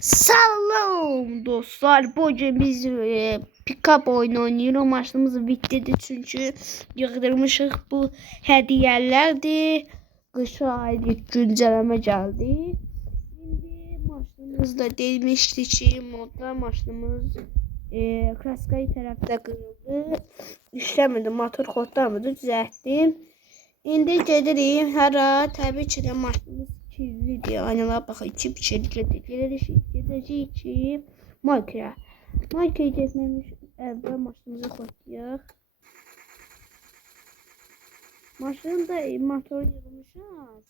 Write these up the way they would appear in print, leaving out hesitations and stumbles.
Salam dostlar, bugün biz pick-up oyunu oynayırıq. Maşınımız bitirdi çünkü yığdırmışıq. Bu hədiyələrdir. Qışa aid güncələmə gəldi. İndi maşınımızda demişdi ki, modda maşınımız Kraskay tərəfdə qırıldı. İşləmədi, motor xodlamırdı, düzəltdim. İndi gedirik. Hara, təbii ki də maşınımız kirlidir. Aynalara baxın, iki biçəliklədir. Gedəcəyik ki, markaya. Markaya getməmiş əvvəl maşınımızı xodlayaq. Maşının da motoru yığılmışam.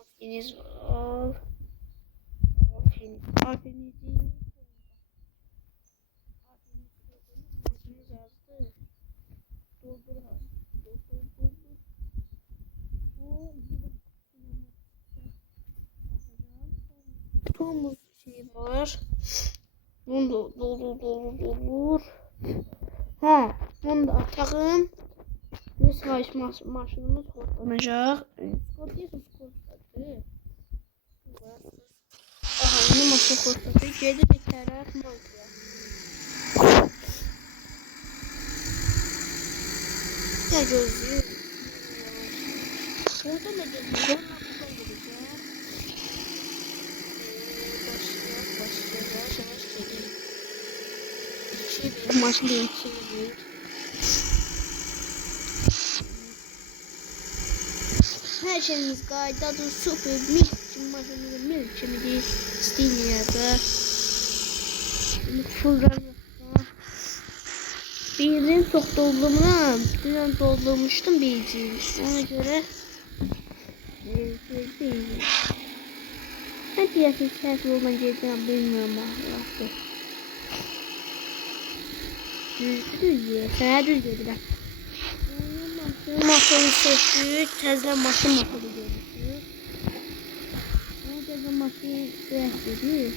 Afiniz ol. Afiniz Tomuz şey var. Bunu dolur. Ha, bunu da atağım. Ve savaş maşınımız kodlanacak. Aha, yine maşın kodladı. Geri bir taraf mantıya. Ne gözlüyor? Burada ne gözlüyor? Maşın değil, her şeyimiz qaydadır, super milk maşınımız milk kimi istəyirlər. Benzin çok doldurmuşam, dünən doldurmuşdum benzin. Ona göre benzin. Nə deyəsin, səhv yoldan gedirəm, bilmirəm axı. Düzdür, sənə düz gedirəm. Maşını söktük, təzlə maşın motoru görmüşük. Təzlə maşını səhv edir.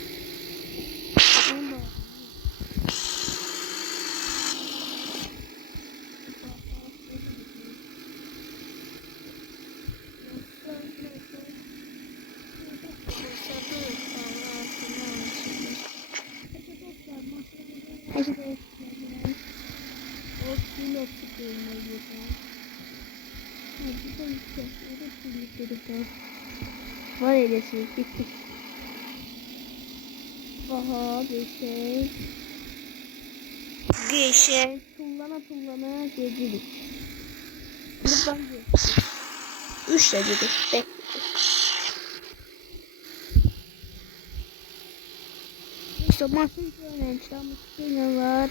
Var eylesin, gittik. Aha, geçen. Tullana geldik. Buradan geçtik. 3 de dedik, bekledik. İşte maşın öğrençler, maşın var.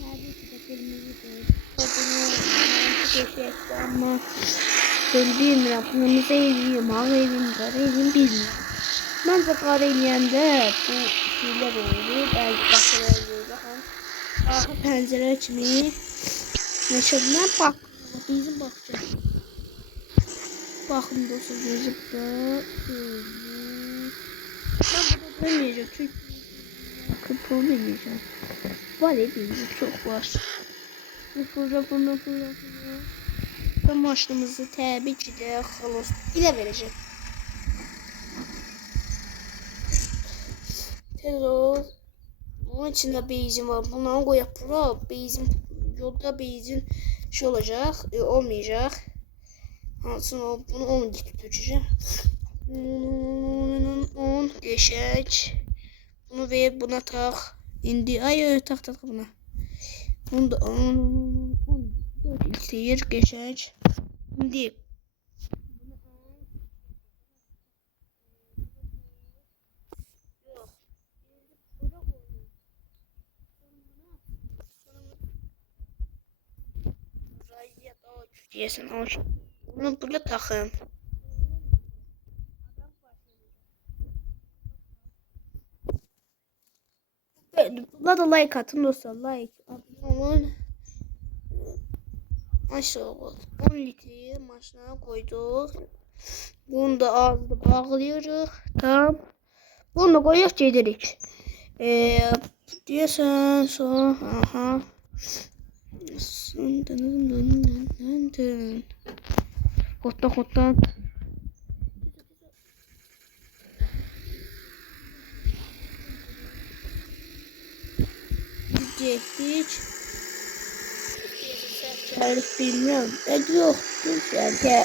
Neredeyse de kırmızıdır. Geçecekti ama ben bilmirəm, bunu necə eləyim, ağ eləyim, qara eləyim, bilmirəm. Məncə qara eləyəndə bu şeylər olur, bəzi baxırlar olur, baxın. Arxa pəncərə kimi. Nəşəbinə bax, bizim baxacaq. Baxın dostlar, gözüb də. Ben burada demeyeceğim çünkü kıpırı demeyeceğim. Var edeyim, çok var. Bunu. Maşınımızı təbii ki də xalos ilə verəcək. Tez ol. Bunun içində benzin var. Bunları qoyaq bura. Benzin, yolda benzin şey olacaq, olmayacaq. Hansını bunu 10 götürəcəm. 10 geçək. Bunu ver, buna tax. İndi ay tax buna. Bunu da 10 istəyir, geçək. İndi Yesin, bunu burada taxın. Buna da like atın dostlar, like abone olun. Maşallah 10 litre maşına koyduk. Bunu da ağzını bağlayırıq. Tamam. Bunu da koyuq gedirik. Deyəsən sonra aha. Xotdan. Getdik. Səhərlik bilmiyorum. Yoxdur yani.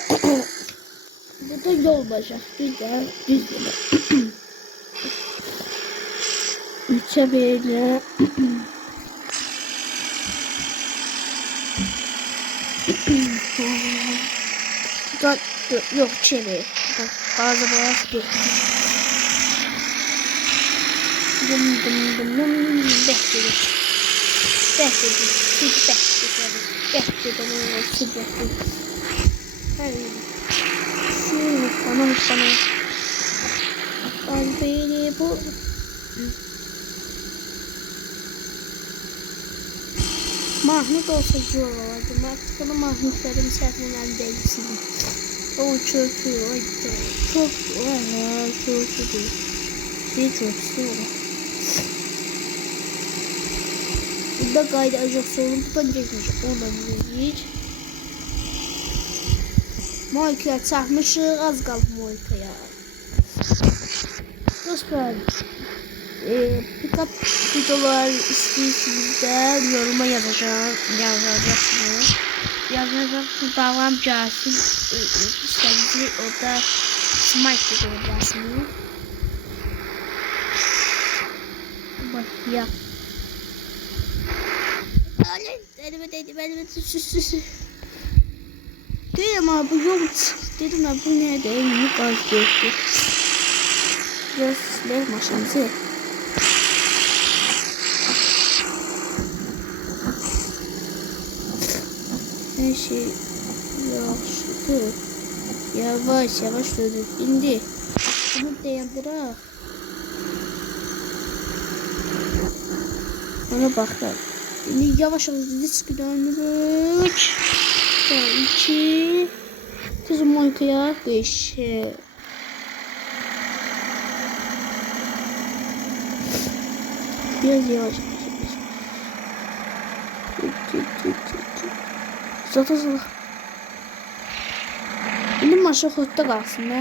Burada yol bacak. Düzdür. Üçe böyle. Yok çevir. Bazı boğaz bir. Bu mahnut olsa güzel olurdu. Artık onu mahnutların içerisinden değilsin. O çöpü, çok değil. Çöpsü olur. Burada qayda ajaqsı olun, buradan geçmiş. Ondan hiç. Moykaya çarpmışıq, az qalıb Moykaya. Dostlar, birkaç videolar istiyorsanız da yoruma yazacaksınız. Yazacaksınız, bağlam gelsin. İstediğiniz orada smite görebilirsiniz. Bak ya. Elime dedim ama bu yok. Dedim ama bu nerede? Elimi gazlayacak. Biraz silah maşamızı. Her şey yaxşıdır. Yavaş dönür. İndi. Bunu dayandıraq. Ona baxaq. İndi yavaş risk dönürük. 2 Kızım Moykaya 5 Biraz yavaş. Zaten İndi maşın xotda qalsın.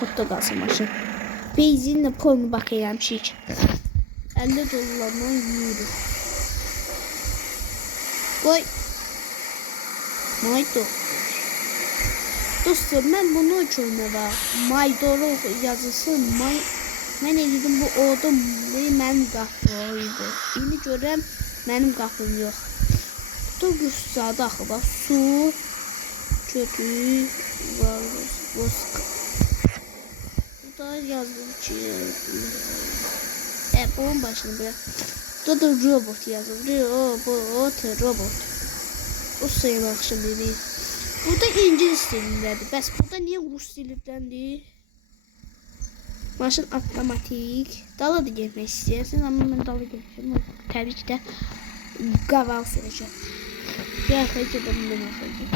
Xotda qalsın maşın. Benzinlə pulunu bakayım şey. 50 dollarla yürü. Koy. Maydo. Dostlar ben bunu görməyə Maydoro yazısı mən dedim bu adam mənim qapım idi. İndi görəm mənim qapım yox. Bu gücsadə axı bax su köpük var vosk. Bu da yazılır ki bunun başına bir. Bu da robot yazılır. Robot. O sayılı akşam dedi. Bu da İngiliz dilindədir. Bəs burada niye Rus dilindəndir? Maşın avtomatik. Dala da getmək istəyirsən, amma mən dala getmişəm. Təbii ki də qaval sürəcəm. Yaxşı gedim deməkdir.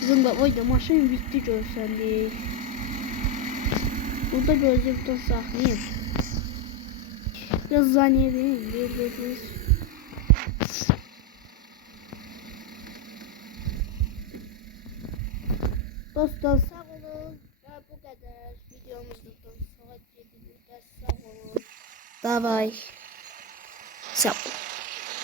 Bizim də oyda maşın bitti görsəndik. Burada gözlükdən saxlayayım. Biraz zaniye vereyim. Dostlar sağ olun ve bu kadar videomuzdan sonra sağ olun. Bye bye. Sağ olun.